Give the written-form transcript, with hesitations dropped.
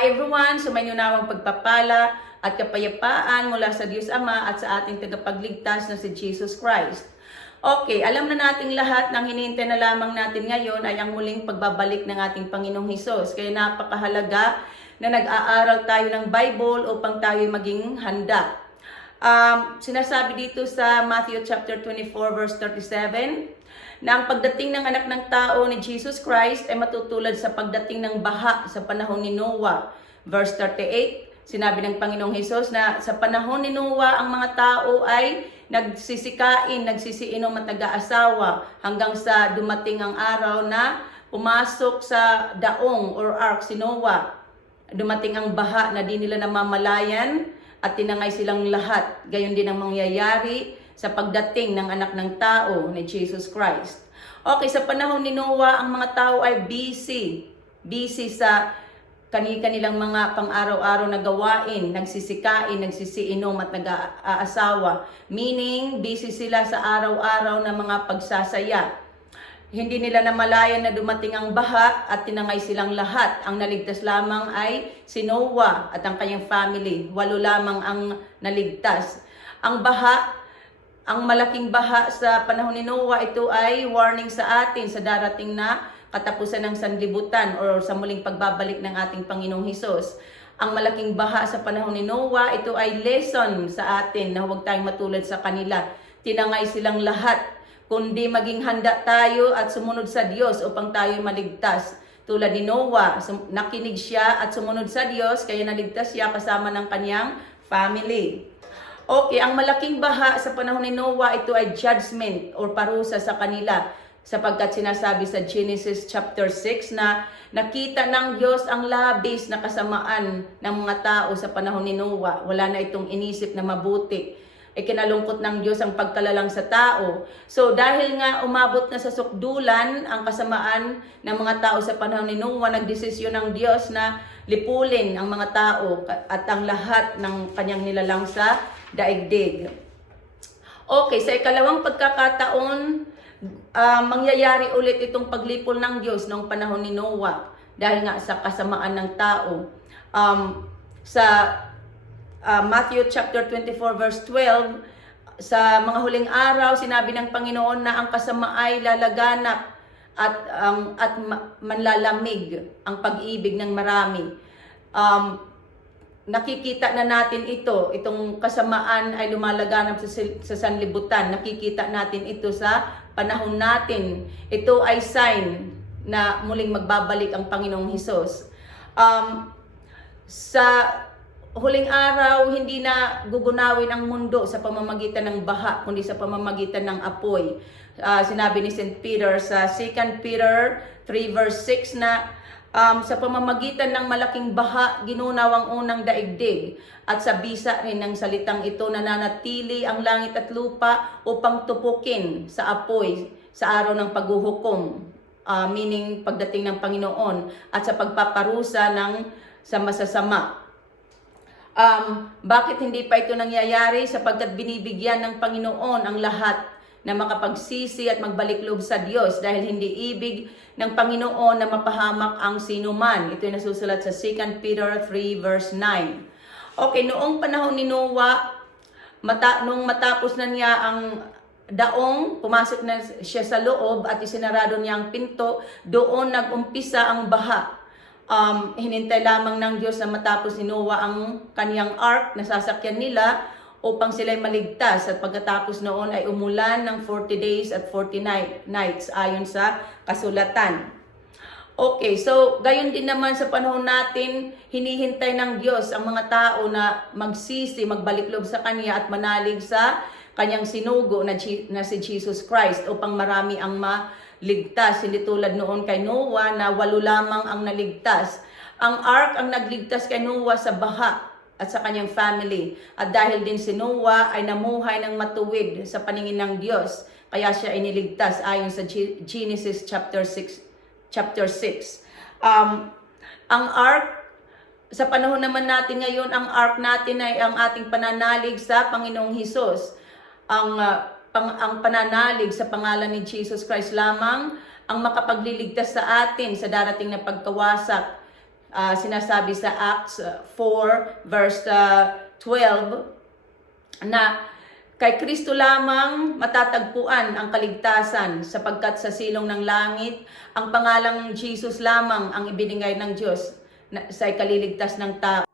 Hi everyone! Sumainyo nawang pagpapala at kapayapaan mula sa Diyos Ama at sa ating tagapagligtas na si Jesus Christ. Okay, alam na nating lahat ng hinihintay na lamang natin ngayon ay ang muling pagbabalik ng ating Panginoong Hesus. Kaya napakahalaga na nag-aaral tayo ng Bible upang tayo maging handa. Sinasabi dito sa Matthew chapter 24 verse 37 na ang pagdating ng anak ng tao ni Jesus Christ ay matutulad sa pagdating ng baha sa panahon ni Noah. Verse 38, sinabi ng Panginoong Hesus na sa panahon ni Noah ang mga tao ay nagsisikain, nagsisiinom at nag-aasawa hanggang sa dumating ang araw na pumasok sa daong or ark si Noah. Dumating ang baha na di nila namamalayan at tinangay silang lahat. Gayon din ang mangyayari sa pagdating ng anak ng tao ni Jesus Christ. Okay, sa panahon ni Noah, ang mga tao ay busy. Busy sa kanilang mga pang-araw-araw na gawain, nagsisikain, nagsisiinom at nag-aasawa. Meaning, busy sila sa araw-araw na mga pagsasaya. Hindi nila namalayan na dumating ang baha at tinangay silang lahat. Ang naligtas lamang ay si Noah at ang kanyang family. 8 lamang ang naligtas. Ang malaking baha sa panahon ni Noah, ito ay warning sa atin sa darating na katapusan ng sanlibutan o sa muling pagbabalik ng ating Panginoong Hesus. Ang malaking baha sa panahon ni Noah, ito ay lesson sa atin na huwag tayong matulad sa kanila. Tinangay silang lahat, kundi maging handa tayo at sumunod sa Diyos upang tayo maligtas. Tulad ni Noah, nakinig siya at sumunod sa Diyos, kaya naligtas siya kasama ng kanyang family. Okay, ang malaking baha sa panahon ni Noah, ito ay judgment or parusa sa kanila. Sapagkat sinasabi sa Genesis chapter 6 na nakita ng Diyos ang labis na kasamaan ng mga tao sa panahon ni Noah. Wala na itong inisip na mabuti. Kinalungkot ng Diyos ang pagkalalang sa tao. So dahil nga umabot na sa sukdulan ang kasamaan ng mga tao sa panahon ni Noah, nagdesisyon ng Diyos na lipulin ang mga tao at ang lahat ng kanyang nilalang sa daigdig. Okay, sa ikalawang pagkakataon, mangyayari ulit itong paglipol ng Diyos noong panahon ni Noah dahil nga sa kasamaan ng tao. Sa Matthew chapter 24 verse 12, sa mga huling araw, sinabi ng Panginoon na ang kasama ay lalaganap at manlalamig ang pag-ibig ng marami. Nakikita na natin itong kasamaan ay lumalaganap sa sanlibutan. Nakikita natin ito sa panahon natin. Ito ay sign na muling magbabalik ang Panginoong Hesus. Sa huling araw, hindi na gugunawin ang mundo sa pamamagitan ng baha, kundi sa pamamagitan ng apoy. Sinabi ni St. Peter sa 2 Peter 3 verse 6 na sa pamamagitan ng malaking baha, ginunaw ang unang daigdig. At sa bisa rin ng salitang ito, nananatili ang langit at lupa upang tupukin sa apoy sa araw ng paghuhukom. Meaning pagdating ng Panginoon at sa pagpaparusa sa masasama. Bakit hindi pa ito nangyayari? Sapagkat binibigyan ng Panginoon ang lahat na makapagsisi at magbalik loob sa Diyos dahil hindi ibig ng Panginoon na mapahamak ang sinuman. Ito ay nasusulat sa 2 Peter 3 verse 9. Okay, noong panahon ni Noah, nung matapos na niya ang daong, pumasok na siya sa loob at isinarado niya ang pinto, doon nag-umpisa ang baha. Hinintay lamang ng Diyos na matapos ni Noah ang kaniyang ark na sasakyan nila upang sila'y maligtas, at pagkatapos noon ay umulan ng 40 days at 40 nights ayon sa kasulatan. Okay, so gayon din naman sa panahon natin, hinihintay ng Diyos ang mga tao na magsisi, magbalik loob sa Kanya at manalig sa Kanyang sinugo na si Jesus Christ upang marami ang maligtas. Hindi tulad noon kay Noah na 8 lamang ang naligtas. Ang ark ang nagligtas kay Noah sa baha at sa kanyang family. At dahil din si Noah ay namuhay ng matuwid sa paningin ng Diyos, kaya siya iniligtas ayon sa Genesis chapter 6. Ang ark, sa panahon naman natin ngayon, ang ark natin ay ang ating pananalig sa Panginoong Hesus. Ang pananalig sa pangalan ni Jesus Christ lamang ang makapagliligtas sa atin sa darating na pagkawasak sinasabi sa Acts 4 verse 12 na kay Kristo lamang matatagpuan ang kaligtasan sapagkat sa silong ng langit, ang pangalang Jesus lamang ang ibinigay ng Diyos sa ikaliligtas ng tao.